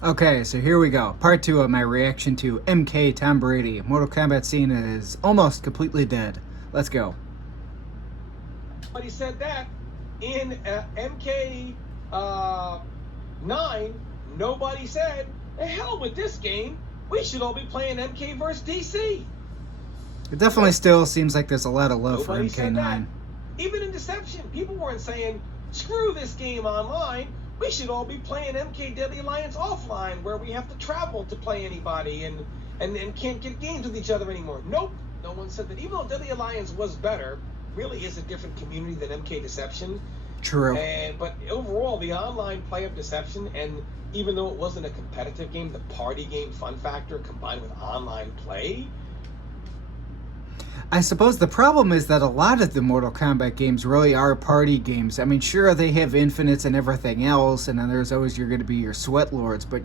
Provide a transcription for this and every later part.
Okay, so here we go. Part 2 of my reaction to MK Tom Brady. Mortal Kombat scene is almost completely dead. Let's go. He said that in MK 9. Nobody said, "The hell with this game. We should all be playing MK versus DC." It definitely still seems like there's a lot of love Nobody for MK9. Even in Deception, people weren't saying, "Screw this game online. We should all be playing MK Deadly Alliance offline, where we have to travel to play anybody and can't get games with each other anymore." Nope, no one said that. Even though Deadly Alliance was better, really is a different community than MK Deception. True. But overall, the online play of Deception, and even though it wasn't a competitive game, the party game fun factor combined with online play. I suppose the problem is that a lot of the Mortal Kombat games really are party games. I mean, sure, they have infinites and everything else, and then there's always going to be your sweat lords. But,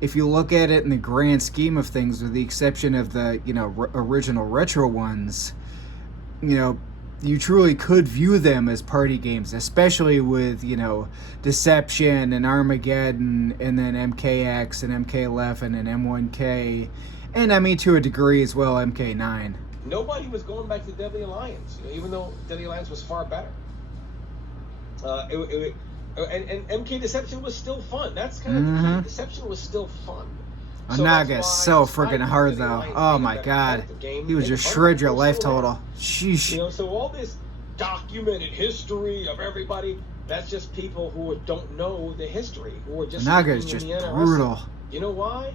if you look at it in the grand scheme of things, with the exception of the, original retro ones, you truly could view them as party games, especially with, Deception and Armageddon, and then MKX and MK11 and M1K, and I mean, to a degree as well, MK9. Nobody was going back to Deadly Alliance, even though Deadly Alliance was far better. And MK Deception was still fun. That's kind of the key. Deception was still fun. Onaga is so freaking hard, though. Oh my god. He would just shred your life total. Sheesh. So all this documented history of everybody, that's just people who don't know the history, who are just... Onaga is just brutal. You know why?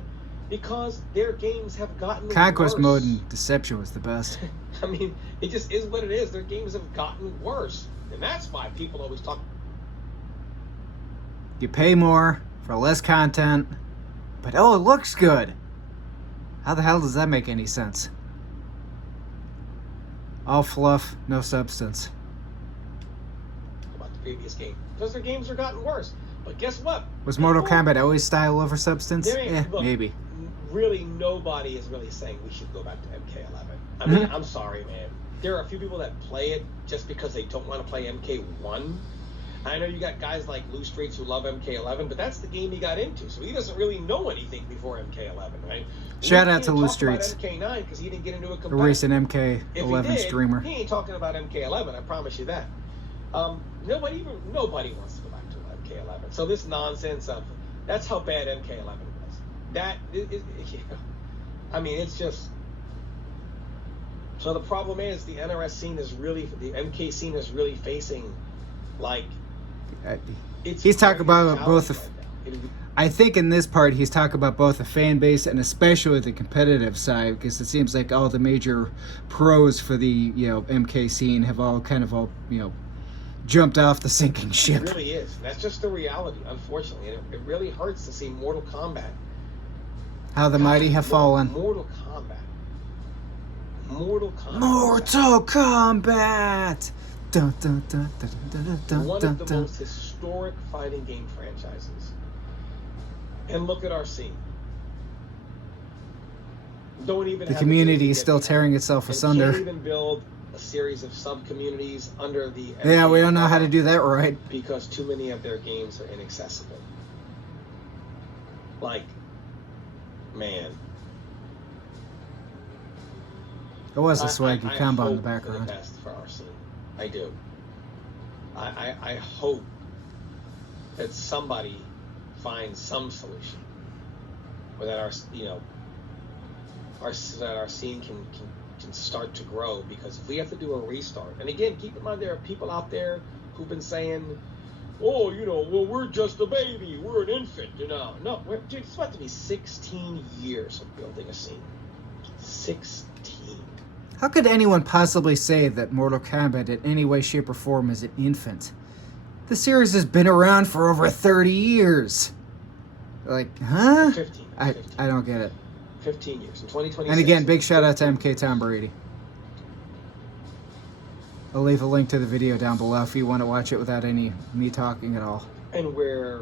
Because their games have gotten Conquest worse. mode and Deception was the best. I mean, it just is what it is. Their games have gotten worse. And that's why people always talk... You pay more for less content, but oh, it looks good. How the hell does that make any sense? All fluff, no substance. About the previous game. Because their games are gotten worse. But guess what? Was Mortal Kombat always style over substance? Look, maybe. Really, nobody is really saying we should go back to MK11. I mean, I'm sorry, man. There are a few people that play it just because they don't want to play MK1. I know you got guys like Lou Streets who love MK11, but that's the game he got into, so he doesn't really know anything before MK11, right? Shout out to Lou Streets. MK9 because he didn't get into a the recent MK11 streamer. He ain't talking about MK11. I promise you that. Nobody wants to go back to MK11. So this nonsense of that's how bad MK11 was. I mean, it's just. So the problem is the NRS scene is really, the MK scene is really facing, like, he's talking about both. I think in this part he's talking about both the fan base and especially the competitive side, because it seems like all the major pros for the MK scene have all jumped off the sinking ship. It really is. That's just the reality, unfortunately. And it really hurts to see Mortal Kombat. How the mighty have fallen. Mortal Kombat. Mortal Kombat. Dun, dun, dun, dun, dun, dun, one dun, of the dun. most historic fighting game franchises. And look at our scene. Don't even. The community is still tearing itself asunder. Can't even build a series of sub-communities under the... Yeah, we don't know how to do that right. Because too many of their games are inaccessible. Like, man. It was a swaggy combo in the background. For the best for our scene. I do. I hope that somebody finds some solution, or that our scene can start to grow. Because if we have to do a restart, and again, keep in mind there are people out there who've been saying, "Oh, well, we're just a baby, we're an infant," No, dude, it's about to be 16 years of building a scene. 16. How could anyone possibly say that Mortal Kombat in any way, shape, or form is an infant? The series has been around for over 30 years. Like, huh? 15. I don't get it. 15 years. In 2026. And again, big shout out to MK Tom Brady. I'll leave a link to the video down below if you want to watch it without me talking at all. And we're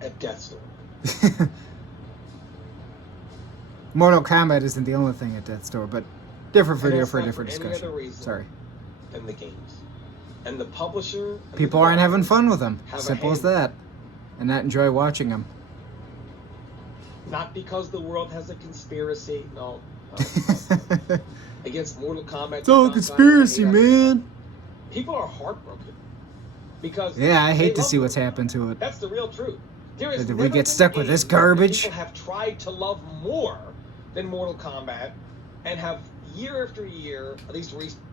at death's door. Mortal Kombat isn't the only thing at death's door, but different video for a different discussion. Sorry. And the games. And the publisher... People aren't having fun with them. Simple as that. And not enjoy watching them. Not because the world has a conspiracy. No. No. Against Mortal Kombat. It's all a conspiracy, man. People are heartbroken because Yeah, I hate to love see what's Mortal happened Kombat. to it. That's the real truth. There is Did never we get been stuck a with this game garbage? that people have tried to love more than Mortal Kombat and have year after year, at least recently.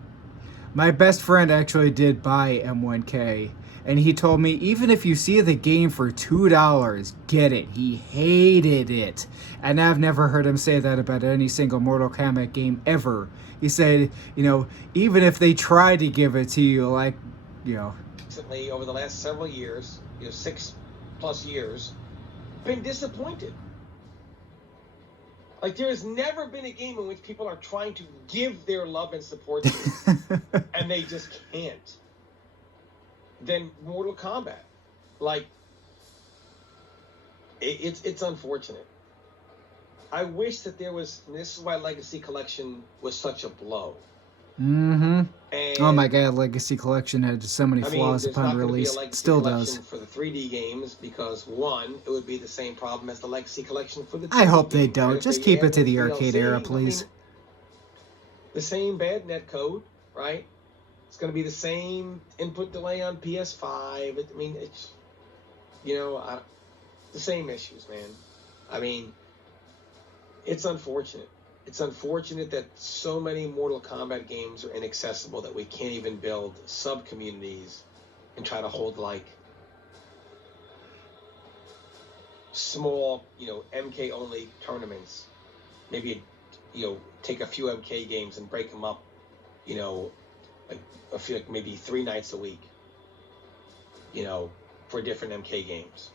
My best friend actually did buy M1K, and he told me even if you see the game for $2, get it. He hated it. And I've never heard him say that about any single Mortal Kombat game ever. He said, even if they try to give it to you, Recently, over the last several years, 6+ years, been disappointed. Like, there has never been a game in which people are trying to give their love and support to it, and they just can't. Then Mortal Kombat. Like, it's unfortunate. I wish that there was, and this is why Legacy Collection was such a blow. Mm-hmm. And, oh my god, Legacy Collection had so many flaws upon release. Still does. For the 3D games because one, it would be the same problem as the Legacy Collection for the 2D I hope they games, don't. right? Just keep it to the arcade DLC, era, please. The same bad net code, right? It's going to be the same input delay on PS5. It's the same issues, man. It's unfortunate. It's unfortunate that so many Mortal Kombat games are inaccessible that we can't even build sub-communities and try to hold, like, small, MK-only tournaments. Maybe, take a few MK games and break them up, like maybe 3 nights a week, for different MK games.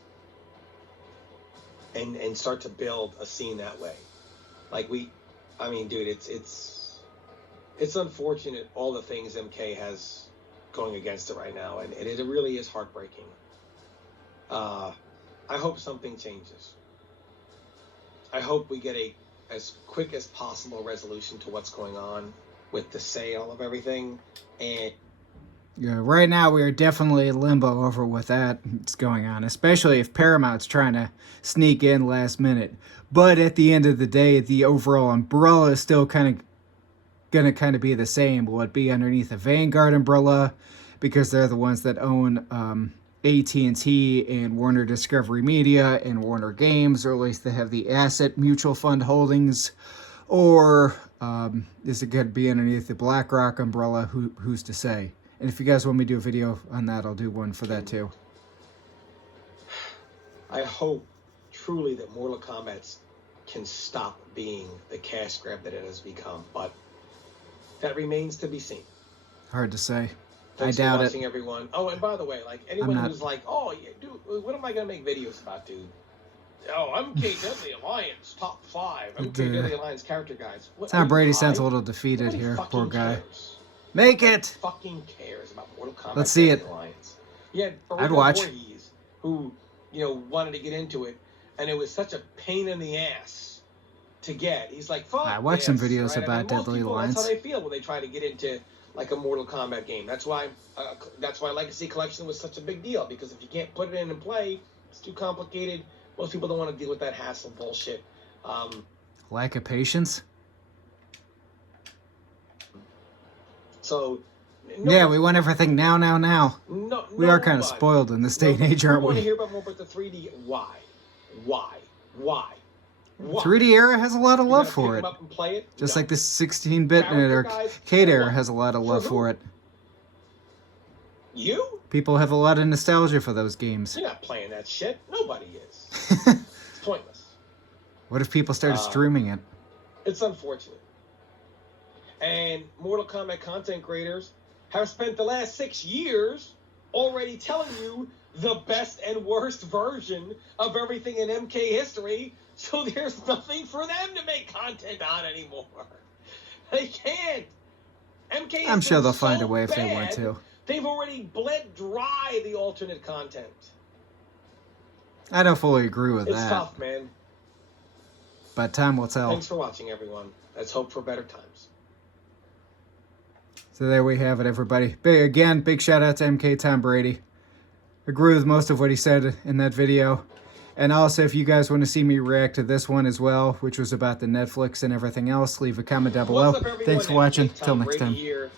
And start to build a scene that way. Like, dude, it's unfortunate all the things MK has going against it right now, and it really is heartbreaking. I hope something changes. I hope we get a as quick as possible resolution to what's going on with the sale of everything. And yeah, right now we are definitely in limbo over what that's going on, especially if Paramount's trying to sneak in last minute. But at the end of the day, the overall umbrella is still going to be the same. Will it be underneath the Vanguard umbrella because they're the ones that own AT&T and Warner Discovery Media and Warner Games, or at least they have the asset mutual fund holdings, or is it going to be underneath the BlackRock umbrella? Who's to say? And if you guys want me to do a video on that, I'll do one for that too. I hope truly that Mortal Kombat can stop being the cash grab that it has become, but that remains to be seen. Hard to say. Thanks I doubt for watching, it. everyone. Oh, and by the way, like, anyone who's like, oh, yeah, dude, what am I going to make videos about, dude? Oh, MK Deadly Alliance top 5. MK Deadly Alliance character guides. Tom Brady sounds a little defeated here. Poor guy. Cares? Make it! Fucking cares about Mortal Kombat. Let's see it. Alliance. Yeah, I'd watch. Voorhees, who wanted to get into it, and it was such a pain in the ass to get. He's like, fuck. I watched some videos right? about Deadly Alliance. That's how they feel when they try to get into like a Mortal Kombat game. That's why Legacy Collection was such a big deal, because if you can't put it in and play, it's too complicated. Most people don't want to deal with that hassle bullshit. Lack of patience. So, yeah, we want everything now. No, we are kind of spoiled in this day and age, aren't we? I want to hear about more about the 3D. Why? 3D era has a lot of love for it. Up and play it? Just like this 16-bit arcade era has a lot of love for it. You? People have a lot of nostalgia for those games. You're not playing that shit. Nobody is. It's pointless. What if people started streaming it? It's unfortunate. And Mortal Kombat content creators have spent the last 6 years already telling you the best and worst version of everything in MK history, so there's nothing for them to make content on anymore. They can't. MK I'm sure they'll find so a way if they bad, want to. They've already bled dry the alternate content. I don't fully agree with that. It's tough, man. But time will tell. Thanks for watching, everyone. Let's hope for better times. So there we have it, everybody. Big shout out to MK Tom Brady. Agree with most of what he said in that video. And also, if you guys want to see me react to this one as well, which was about the Netflix and everything else, leave a comment down What's below. up, everyone? Thanks for watching. MK Till Tom next Brady time. here.